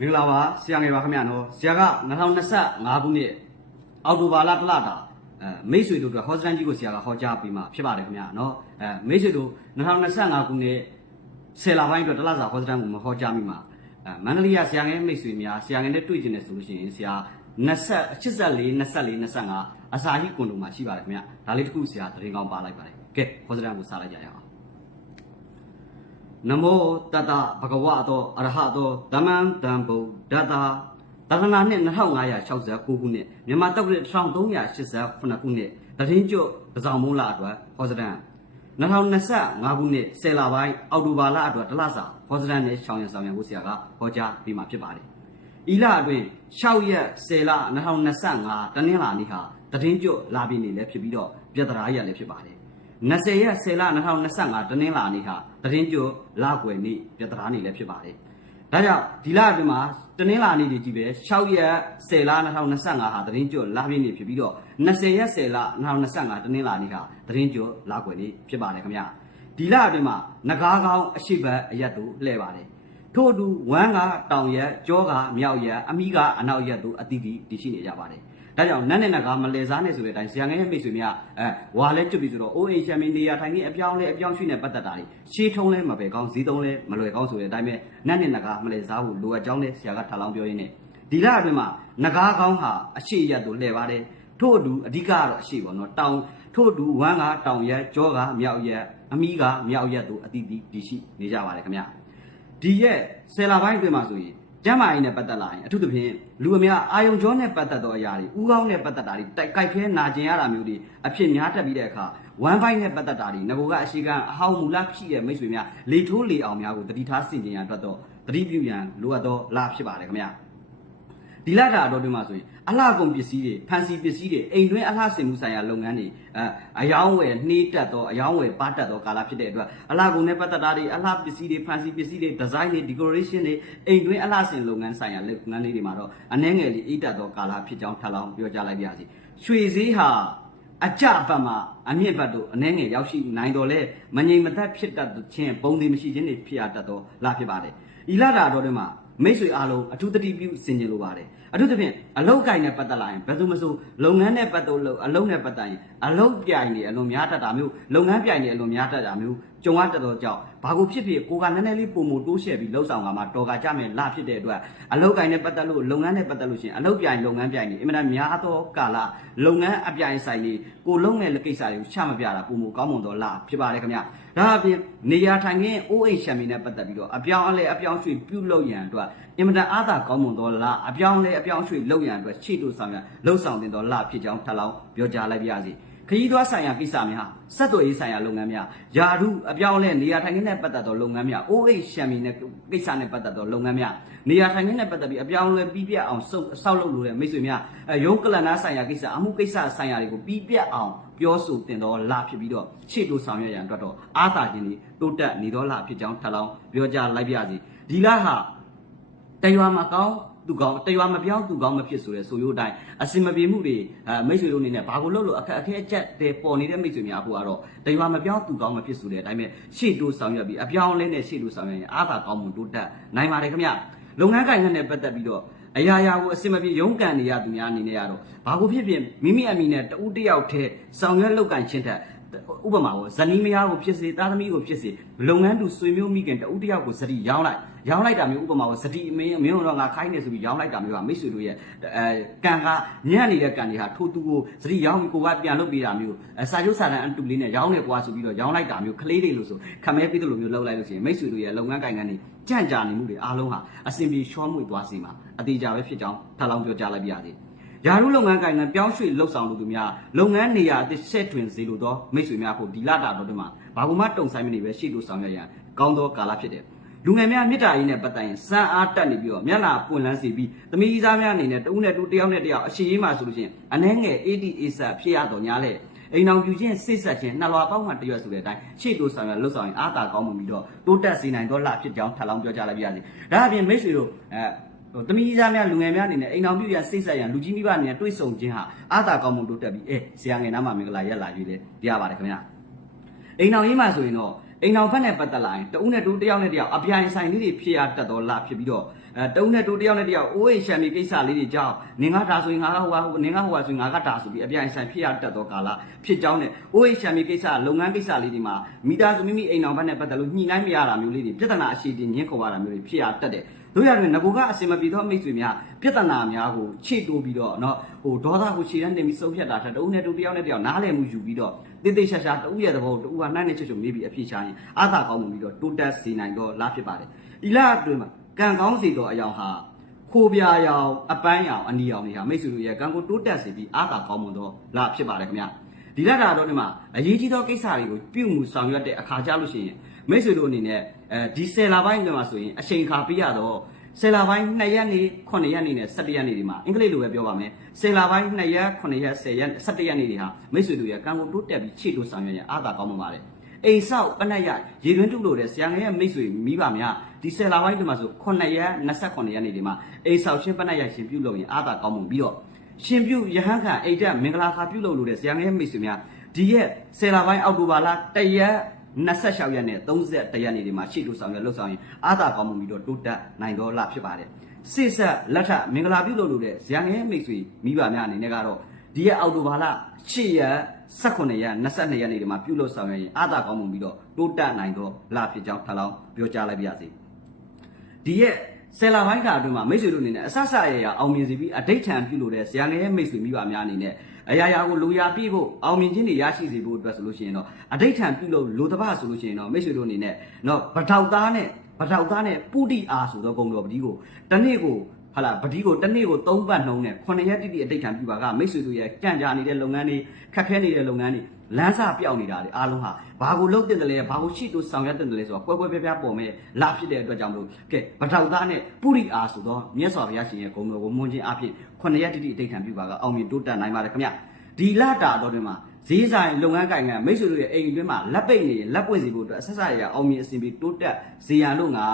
မင်္ဂလာပါဆရာငယ်ပါခင်ဗျာနော်ဆရာက2025ခုနှစ်အောက်တိုဘာလတစ်လတာအဲမိတ်ဆွေတို့အတွက်ဟောစတန်ကြီးကိုဆရာကဟောကြားပေးမှာဖြစ်ပါတယ်ခင်ဗျာနော်အဲမိတ်ဆွေတို့2025ခုနှစ်ဆယ်လပိုင်းအတွက်တစ်လစာဟောစတန်ကိုမဟောကြားမိမှာအဲမန္တလေးကဆရာငယ်မိတ်ဆွေများဆရာငယ်နဲ့တွေ့ကျင်တယ်ဆိုလို့ရှိရင်ဆရာ20 84 24 25အစာဟိကွန်တုံမှာရှိပါတယ်ခင်ဗျာဒါလေးတစ်ခုဆရာတရင်ကောင်းပါလိုက်ပါတယ်ကဲဟောစတန်ကိုစားလိုက်ကြရအောင် နမောတတဘဂဝတောအရဟတောဓမ္မံတံဗုဒ္ဓတာတက္ကနာနှစ်2569ခုနှစ်မြန်မာတက္ကရာ1389ခုနှစ်တရင်ကျွတ်ပဇောင်မုံလာအတွက်ဟောစတန်2025ခုနှစ်ဆယ်လပိုင်းအောက်တိုဘာလအတွက်တလစာဟောစတန်နဲ့ရှောင်းရံဆောင်ရံကိုဆရာကဟောကြားပြီးမှဖြစ်ပါတယ်။ဤလအတွင်း6ရက်ဆယ်လ2025တနင်္လာနေ့ဟာတရင်ကျွတ်လာပြီးနေလည်းဖြစ်ပြီးတော့ပြတ္တရာရက်လည်းဖြစ်ပါတယ်။ 20ရက်10လ2025တနင်္လာနေ့ဟာတရင်ကျော်လကွယ်နေ့ပြတရာနေ့လည်းဖြစ်ပါတယ်။ဒါကြောင့်ဒီလအတွင်းမှာတနင်္လာနေ့ဒီကြီးပဲ6ရက်10လ2025ဟာတရင်ကျော်လပြည့်နေ့ဖြစ်ပြီးတော့20ရက်10လ2025တနင်္လာနေ့ဟာတရင်ကျော်လကွယ်နေ့ဖြစ်ပါတယ်ခင်ဗျာ။ဒီလအတွင်းမှာငကားကောင်းအရှိတ်ဘက်အရက်တို့လှည့်ပါတယ်။ထို့အတူဝမ်းကတောင်ရက်ကြောကမြောက်ရက်အမိကအနောက်ရက်တို့အတိအတီတည်ရှိနေကြပါတယ်။ ဒါကြောင့်နတ်နဲ့နတ်ကမလဲစားနဲ့ဆိုတဲ့အတိုင်းဆရာငယ်ရဲ့မိတ်ဆွေများအဲဝါလဲကျွတ်ပြီဆိုတော့အိုးအိမ်ရှမ်းမင်းနေရာထိုင်ကြီးအပြောင်းလဲအပြောင်းရွှေ့နဲ့ပတ်သက်တာတွေရှေးထုံးလဲမပဲကောင်းဈေးသုံးလဲမလွယ်ကောင်းဆိုတဲ့အတိုင်းပဲနတ်နဲ့နတ်ကမလဲစားဖို့လိုအပ်ကြောင်းလဲဆရာကထပ်လောင်းပြောရင်းနဲ့ဒီလအတွင်းမှာနဂါးကောင်းဟာအရှိရက်တို့လှည့်ပါတယ်ထို့အတူအဓိကကတော့အရှိပေါ့နော်တောင်ထို့အတူဝမ်းကတောင်ရက်ကြောကမြောက်ရက်အမီးကမြောက်ရက်တို့အတိအတီတည်ရှိနေကြပါတယ်ခင်ဗျာဒီရဲ့ဆယ်လပိုင်းအတွင်းမှာဆိုရင် ကျမ်းမာရေးနဲ့ပတ်သက်လာရင်အထူးသဖြင့်လူအများအာယုံကြောနဲ့ပတ်သက်သောအရာတွေဥကောင်းနဲ့ပတ်သက်တာတွေတိုက်ကြိုက်ခဲနာကျင်ရတာမျိုးတွေအဖြစ်များတက်ပြီးတဲ့အခါဝမ်းပိုင်းနဲ့ပတ်သက်တာတွေငကိုကအရှိကအဟောင်းမူလဖြစ်တဲ့မိတ်ဆွေများလေထိုးလေအောင်များကိုတတိထားဆင်ခြင်ရန်အတွက်တော့တတိပြုရန်လိုအပ်သောလဖြစ်ပါတယ်ခင်ဗျာ ဒီလတာတော်တွင်မှာဆိုရင်အလှကုန်ပစ္စည်းတွေဖန်စီပစ္စည်းတွေအိမ်တွင်းအလှဆင်မှုဆိုင်ရာလုပ်ငန်းတွေအဲအယောင်းဝယ်နှေးတက်သောအယောင်းဝယ်ပါတက်သောကာလဖြစ်တဲ့အတွက်အလှကုန်နဲ့ပတ်သက်တာတွေအလှပစ္စည်းတွေဖန်စီပစ္စည်းတွေဒီဇိုင်းတွေ decoration တွေအိမ်တွင်းအလှဆင်လုပ်ငန်းဆိုင်ရာလုပ်ငန်းလေးတွေမှာတော့အနှဲငယ်လေးအိတ်တက်သောကာလဖြစ်ကြောင်းထပ်လောင်းပြောကြားလိုက်ပါရစေရွှေဈေးဟာအကြဘတ်မှာအမြင့်ဘတ်တို့အနှဲငယ်ရောက်ရှိနိုင်တော်လဲမငြိမ်မသက်ဖြစ်တတ်ခြင်းပုံသေးမရှိခြင်းတွေဖြစ်ရတတ်သောလဖြစ်ပါတယ်ဤလတာတော်တွင်မှာ မိတ်ဆွေအားလုံးအထူးတတိပြုစင်ကြင်လိုပါတယ်အထူးသဖြင့်အလုတ်ကိုင်နဲ့ပတ်သက်လာရင်ဘယ်သူမဆိုလုပ်ငန်းနဲ့ပတ်သက်လို့အလုတ်နဲ့ပတ်သက်ရင်အလုတ်ပြိုင်နေအလွန်များတတ်တာမျိုးလုပ်ငန်းပြိုင်နေအလွန်များတတ်တာမျိုး ကြုံရတတ်တော့ကြောင့်ဘာကိုဖြစ်ဖြစ်ကိုကနည်းနည်းလေးပုံမတိုးရှဲပြီးလှုပ်ဆောင်ကမှတော်ကကြမယ်လဖြစ်တဲ့အတွက်အလုတ်ကိုင်နဲ့ပတ်သက်လို့လုပ်ငန်းနဲ့ပတ်သက်လို့ရှိရင်အလုတ်ပြိုင်လုပ်ငန်းပြိုင်နေအင်မတန်များသောကာလလုပ်ငန်းအပြိုင်ဆိုင်နေကိုလုံးငယ်ကိစ္စတွေကိုချမပြတာပုံမကောင်းမွန်တော့လဖြစ်ပါတယ်ခင်ဗျဒါအပြင်နေရာထိုင်ခင်းအိုးအိမ်ရှံမီနဲ့ပတ်သက်ပြီးတော့အပြောင်းအလဲအပြောင်းရွှေ့ပြုလုပ်ရန်အတွက်အင်မတန်အားသာကောင်းမွန်သောလအပြောင်းလဲအပြောင်းရွှေ့လုပ်ရန်အတွက်ခြေတို့ဆောင်ရလှုပ်ဆောင်တင်သောလဖြစ်ကြောင်းထပ်လောင်းပြောကြားလိုက်ပါရစေ ခရီးသွားဆိုင်ရာကိစ္စများဆက်သွယ်ရေးဆိုင်ရာလုပ်ငန်းများယာရုအပြောင်းလဲနေရာထိုင်ခင်းနဲ့ပတ်သက်သောလုပ်ငန်းများအိုးအိမ်ရှံမီနဲ့ကိစ္စနဲ့ပတ်သက်သောလုပ်ငန်းများနေရာထိုင်ခင်းနဲ့ပတ်သက်ပြီးအပြောင်းလဲပြီးပြတ်အောင်စုပ်ဆောက်လုပ်လို့တဲ့မိတ်ဆွေများအဲရုံးကလန်နာဆိုင်ရာကိစ္စအမှုကိစ္စဆိုင်ရာတွေကိုပြီးပြတ်အောင်ပြောဆိုတင်သောလဖြစ်ပြီးတော့ရှေ့တို့ဆောင်ရွက်ရန်အတွက်တော့အားသာခြင်းတွေတိုးတက်နေသောလဖြစ်ကြောင်းထပ်လောင်းပြောကြားလိုက်ပါရစေဒီလဟာတရွာမကောင်း သူကောင်းတရွာမပြောင်းသူကောင်းမဖြစ်ဆိုတဲ့ဆိုရိုးအတိုင်းအစင်မပြေမှုတွေအဲမိတ်ဆွေတို့အနေနဲ့ဘာကိုလုပ်လို့အခက်အခဲအကျက်တွေပေါ်နေတဲ့မိတ်ဆွေများအခုကတော့တရွာမပြောင်းသူကောင်းမဖြစ်ဆိုတဲ့အတိုင်းပဲရှေ့တိုးဆောင်ရွက်ပြီးအပြောင်းလဲနဲ့ရှေ့တိုးဆောင်ရွက်ရင်အားသာကောင်းမှုတိုးတက်နိုင်ပါတယ်ခင်ဗျလုပ်ငန်းကိုင်ငန်းနဲ့ပတ်သက်ပြီးတော့အရာရာကိုအစင်မပြေရုန်းကန်နေရသူများအနေနဲ့ကတော့ဘာကိုဖြစ်ဖြစ်မိမိအမိနဲ့တဦးတစ်ယောက်တည်းဆောင်ရွက်လုပ်ကန်ချင်းထက် ဥပမာကိုဇနီးမယားကိုဖြစ်စေသားသမီးကိုဖြစ်စေလုပ်ငန်းတူဆွေမျိုးမိခင်တဦးတစ်ယောက်ကိုစတိရောင်းလိုက်ရောင်းလိုက်တာမျိုးဥပမာကိုစတိမင်းမင်းတို့တော့ငါခိုင်းနေဆိုပြီးရောင်းလိုက်တာမျိုးကမိတ်ဆွေတို့ရဲ့အဲကံကညံ့နေတဲ့ကံတွေဟာထိုးသူကိုစတိရောင်းပြီးကိုကပြန်လုပ်ပေးတာမျိုးအဲစာချုပ်စာတမ်းအတူလေးနဲ့ရောင်းနေကွာဆိုပြီးတော့ရောင်းလိုက်တာမျိုးကလေးတွေလို့ဆိုခမဲပြီးတယ်လို့မျိုးလုပ်လိုက်လို့ရှိရင်မိတ်ဆွေတို့ရဲ့လုပ်ငန်းကိုင်ငန်းတွေကြန့်ကြာနေမှုတွေအားလုံးဟာအစဉ်ပြေရှောမှုသွားစေမှာအသေးကြပဲဖြစ်ကြောင်းထပ်လောင်းပြောကြားလိုက်ပါရစေ ယာရုလုပ်ငန်းကိုင်ငံပြောင်းရွှေ့လှုပ်ဆောင်လို့သူများလုပ်ငန်းနေရာအသစ်ဆက်တွင်စေလိုသောမိတ်ဆွေများဖို့ဒီလတာတော်တွေမှာဘာမှမတုံဆိုင်မနေပဲရှေ့တို့ဆောင်ရွက်ရန်ကောင်းသောကာလဖြစ်တယ်လူငယ်များမေတ္တာရေးနဲ့ပတ်သက်ရင်စံအားတက်နေပြီးတော့မျက်နှာပွင့်လန်းစေပြီးသမီးသားများအနေနဲ့တဦးနဲ့တူတယောက်နဲ့တယောက်အရှိရေးမှဆိုလို့ရှိရင်အနှဲငယ် ADA ဆက်ဖြစ်ရတော့ညာလေအိမ်အောင်ပြူချင်းစိတ်ဆက်ချင်းနှလွာပေါင်းမှတရွတ်ဆိုတဲ့အတိုင်းရှေ့တိုးဆောင်ရလှုပ်ဆောင်ရင်အားသာကောင်းမှုပြီးတော့တိုးတက်စေနိုင်သောလဖြစ်ကြောင်းထပ်လောင်းပြောကြားလိုက်ပါရစေ။ဒါအပြင်မိတ်ဆွေတို့အဲဟို တမီးသားများလူငယ်များအနေနဲ့အိမ်အောင်ပြရစိတ်ဆက်ရန်လူကြီးမိဘအနေနဲ့တွေးဆုံခြင်းဟာအားသာကောင်းမှုတိုးတက်ပြီးအဲဆရာငယ်နားမှာမင်္ဂလာရက်လာရွေးလေရပါတယ်ခင်ဗျာအိမ်အောင်ရေးမှဆိုရင်တော့အိမ်အောင်ဖက်နဲ့ပတ်သက်လာရင်တဦးနဲ့တူတယောက်နဲ့တယောက်အပြိုင်ဆိုင်လေးတွေဖြစ်ရတတ်တော်လာဖြစ်ပြီးတော့အဲတုံးနဲ့တူတယောက်နဲ့တယောက်အိုးအိမ်ရှံမီကိစ္စလေးတွေကြောင့်နင်ကဒါဆိုရင်ငါကဟိုဟာဟိုနင်ကဟိုဟာဆိုရင်ငါကဒါဆိုပြီးအပြိုင်ဆိုင်ဖြစ်ရတတ်သောကာလဖြစ်ကြောင်းနဲ့အိုးအိမ်ရှံမီကိစ္စလုပ်ငန်းကိစ္စလေးတွေမှာမိသားစုမိမိအိမ်တော်ဘက်နဲ့ပတ်သက်လို့ညှိနှိုင်းမရတာမျိုးလေးတွေပြဿနာအရှိတင်ညှင်းခုံရတာမျိုးတွေဖြစ်ရတတ်တယ် တို့ရတွင်ငကိုကအစင်မပြေသောမိတ်ဆွေများပြဿနာများကိုခြေတိုးပြီးတော့เนาะဟိုဒေါသကိုခြေတန်းတင်ပြီးစုပ်ဖြတ်တာထက်တဦးနဲ့တူတယောက်နဲ့တယောက်နားလည်မှုယူပြီးတော့တိတ်တိတ်ရှာရှာတဦးရဲ့သဘောတဦးကနိုင်နေချွတ်ချွတ်မေးပြီးအဖြစ်ရှာရင်အာသာကောင်းမှုပြီးတော့တိုးတက်စေနိုင်တော့လားဖြစ်ပါတယ်ဒီလအတွင်းမှာကံကောင်းစေသောအယောင်ဟာခိုးပြာရောင်အပန်းရောင်အနီရောင်တွေဟာမိတ်ဆွေတို့ရဲ့ကံကိုတိုးတက်စေပြီးအာသာကောင်းမှုတော့လားဖြစ်ပါတယ်ခင်ဗျာဒီလက်တာတော့ဒီမှာအရေးကြီးသောကိစ္စတွေကိုပြုမှုဆောင်ရွက်တဲ့အခါကြလို့ရှိရင် မိတ်ဆွေတို့အနေနဲ့အဲဒီဆယ်လပိုင်းအတွင်းမှာဆိုရင်အချိန်ခါပေးရတော့ဆယ်လပိုင်း2ရက်နေ9ရက်နေနဲ့17ရက်နေဒီမှာအင်္ဂလိပ်လိုပဲပြောပါမယ်ဆယ်လပိုင်း2ရက်9ရက်10ရက်17ရက်နေဒီဟာမိတ်ဆွေတို့ရဲ့ကံကိုတိုးတက်ပြီးခြေတိုးဆောင်ရွက်ရင်အာသာကောင်းမှာပါတယ်အိမ်ဆောက်ပနက်ရရေတွင်းတုလို့တဲ့ဆရာငယ်ရဲ့မိတ်ဆွေမိဘများဒီဆယ်လပိုင်းဒီမှာဆို9ရက်28ရက်နေဒီမှာအိမ်ဆောက်ရှင်းပနက်ရရှင်ပြုလုပ်ရင်အာသာကောင်းမှုပြီးတော့ရှင်ပြုရဟန်းခံအိတ်တက်မင်္ဂလာခါပြုလုပ်လို့တဲ့ဆရာငယ်ရဲ့မိတ်ဆွေများဒီရက်ဆယ်လပိုင်းအောက်တိုဘာလ1ရက် 26ရက်နဲ့31ရက်နေ့ဒီမှာရှေ့တူဆောင်ရွက်လှုပ်ဆောင်ရင်အာသာကောင်းမှုပြီးတော့တိုးတက်နိုင်တော့လာဖြစ်ပါတယ်စိတ်ဆက်လက်ထမင်္ဂလာပြုလုပ်လို့တဲ့ဇာငယ်မိတ်ဆွေမိဘများအနေနဲ့ကတော့ဒီရက်အောက်တိုဘာလ8ရက်18ရက်22ရက်နေ့ဒီမှာပြုလုပ်ဆောင်ရွက်ရင်အာသာကောင်းမှုပြီးတော့တိုးတက်နိုင်တော့လာဖြစ်ကြောင်းထပ်လောင်းပြောကြားလိုက်ပါရစေဒီရက်ဆယ်လာပိုင်းခါအတွင်းမှာမိတ်ဆွေတို့အနေနဲ့အဆဆအရရအောင်မြင်စီပြီးအဋိဋ္ဌံပြုလို့တဲ့ဇာငယ်ရဲ့မိတ်ဆွေမိဘများအနေနဲ့ အရာရာကိုလူရာပြည့်ဖို့အောင်မြင်ခြင်းတွေရရှိစေဖို့အတွက်ဆိုလို့ရှိရင်တော့အဋိဋ္ဌံပြုလို့လူတပဆိုလို့ရှိရင်တော့မိတ်ဆွေတို့အနေနဲ့တော့ဗထောက်သားနဲ့ဗထောက်သားနဲ့ပုတိအားဆိုတော့ဂုံတော်ပတိကိုတနေ့ကိုဟာလာပတိကိုတနေ့ကို၃ပတ်နှုံးနဲ့9ရက်တိတိအဋိဋ္ဌံပြုပါကမိတ်ဆွေတို့ရဲ့ကြံ့ကြာနေတဲ့လုပ်ငန်းတွေခက်ခဲနေတဲ့လုပ်ငန်းတွေ လမ်းစာပြောက်နေတာတွေအားလုံးဟာဘာကိုလုပ်တင်တယ်လဲဘာကိုရှိတို့ဆောင်ရွက်တင်တယ်လဲဆိုတော့ကွဲကွဲပြားပြားပေါ်မဲ့လာဖြစ်တဲ့အတွက်ကြောင့်မလို့ကဲဗထောက်သားနဲ့ပုရိအားဆိုတော့မြတ်စွာဘုရားရှင်ရဲ့ဂုဏ်တော်ကိုမွန်ခြင်းအဖြစ်9ရက်တိတိအဋိဋ္ဌံပြုပါကအောင်မြင်တိုးတက်နိုင်ပါတယ်ခင်ဗျဒီလတာတော်တွင်မှာဈေးဆိုင်လုပ်ငန်းကိုင်ငံမိတ်ဆွေတို့ရဲ့အိမ်အတွင်းမှာလက်ပိတ်နေလက်ပွင့်စီဖို့အတွက်အဆက်ဆက်ရအောင်မြင်အစီအပြီးတိုးတက်ဇေယံလို့ငါ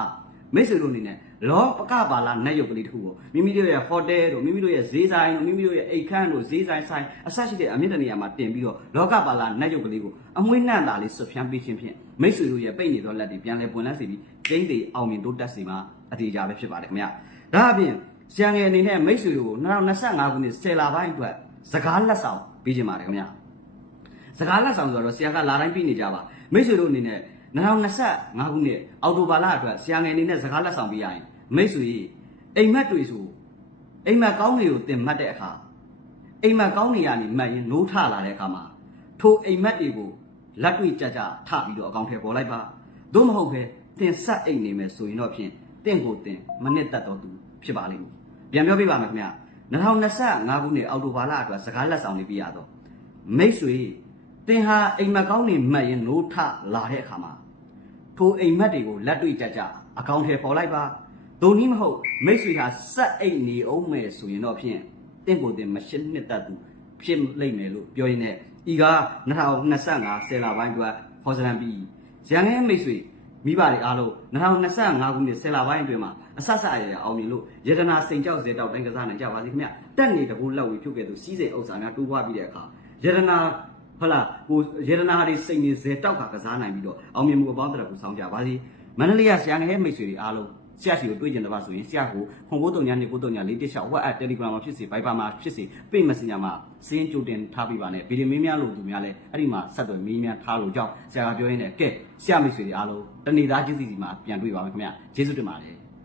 မိတ်ဆွေတို့အနေနဲ့ လောပကပါလာနတ်ရုပ်ကလေးတစ်ခုကိုမိမိတို့ရဲ့ဟိုတယ်တို့မိမိတို့ရဲ့ဈေးဆိုင်တို့မိမိတို့ရဲ့အိတ်ခမ်းတို့ဈေးဆိုင်ဆိုင်အဆက်ရှိတဲ့အမြင့်တနေရာမှာတင်ပြီးတော့လောကပါလာနတ်ရုပ်ကလေးကိုအမွှေးနှံ့တာလေးဆွဖြန်းပေးခြင်းဖြင့်မိတ်ဆွေတို့ရဲ့ပိတ်နေသောလက်တွေပြန်လဲပွင့်လန်းစေပြီးကျင်းသေးအောင်မြင်တိုးတက်စေမှာအတေးကြပဲဖြစ်ပါတယ်ခင်ဗျာဒါအပြင်ဆရာငယ်အနေနဲ့မိတ်ဆွေတို့ကို2025ခုနှစ်10လပိုင်းအတွက်စကားလက်ဆောင်ပေးခြင်းပါတယ်ခင်ဗျာစကားလက်ဆောင်ဆိုတော့ဆရာကလာတိုင်းပြီးနေကြပါမိတ်ဆွေတို့အနေနဲ့2025ခုနှစ်အောက်တိုဘာလအတွက်ဆရာငယ်အနေနဲ့စကားလက်ဆောင်ပေးရရင် မိတ်ဆွေအိမ်မက်တွေဆိုအိမ်မက်ကောင်းတွေကိုတင်မှတ်တဲ့အခါအိမ်မက်ကောင်းတွေကနေမှတ်ရင်နိုးထလာတဲ့အခါမှာထိုအိမ်မက်တွေကိုလက်တွေ့ကြကြထပြီးတော့အကောင့်ထဲပေါ်လိုက်ပါသို့မဟုတ်ပဲတင်ဆက်အိမ်နေမယ်ဆိုရင်တော့ဖြင့်တင့်ကိုတင်မနစ်သက်တော်သူဖြစ်ပါလိမ့်မယ်ပြန်ပြောပြပါမယ်ခင်ဗျာ2025ခုနှစ်အောက်တိုဘာလအတွက်စကားလက်ဆောင်လေးပြရတော့မိတ်ဆွေတင်ဟာအိမ်မက်ကောင်းတွေမှတ်ရင်နိုးထလာတဲ့အခါမှာထိုအိမ်မက်တွေကိုလက်တွေ့ကြကြအကောင့်ထဲပေါ်လိုက်ပါ ဒုံနည်းမဟုတ်မိတ်ဆွေဟာစက်အိတ်နေအောင်မယ်ဆိုရင်တော့ဖြင့်တင့်ကိုယ်တင်မရှင်းနှစ်သက်သူဖြစ်လိမ့်မယ်လို့ပြောရင်းနဲ့ဤက2025ဆယ်လပိုင်းအတွက်ဟောစရန်ပြီးရန်ငယ်မိတ်ဆွေမိဘတွေအားလုံး2025ခုနှစ်ဆယ်လပိုင်းအတွင်းမှာအဆဆအရရအောင်မြင်လို့ယတနာစိန်ကြောက်စေတောက်တိုင်းကစားနိုင်ကြပါစေခင်ဗျတက်နေတကူလောက်ဝေဖြုတ်ခဲ့သူစီးစိမ်ဥစ္စာများတိုးပွားပြီးတဲ့အခါယတနာဟုတ်လားဟိုယတနာတွေစိတ်နေစေတောက်ကကစားနိုင်ပြီးတော့အောင်မြင်မှုအပေါင်းတရကိုဆောင်ကြပါစေမန္တလေးရဆရာငယ်မိတ်ဆွေတွေအားလုံး ဆရာရှိကိုတွေ့ကြတယ်ပါဆိုရင်ဆရာကိုခွန်ကိုတုံညာနေကိုတုံညာလေးတစ်လျှောက် WhatsApp Telegram မှာဖြစ်စေ Viber မှာဖြစ်စေ Page Messenger မှာစင်းကြိုတင်ထားပေးပါနဲ့ဗီဒီမင်းများလို့သူများလဲအဲ့ဒီမှာဆက်သွယ်မင်းများထားလို့ကြောင့်ဆရာကပြောရင်းနဲ့ကဲဆရာမိတ်ဆွေတွေအားလုံးတနေ့သားကျေးဇူးစီမှာပြန်တွေ့ပါမယ်ခင်ဗျာကျေးဇူးတင်ပါတယ်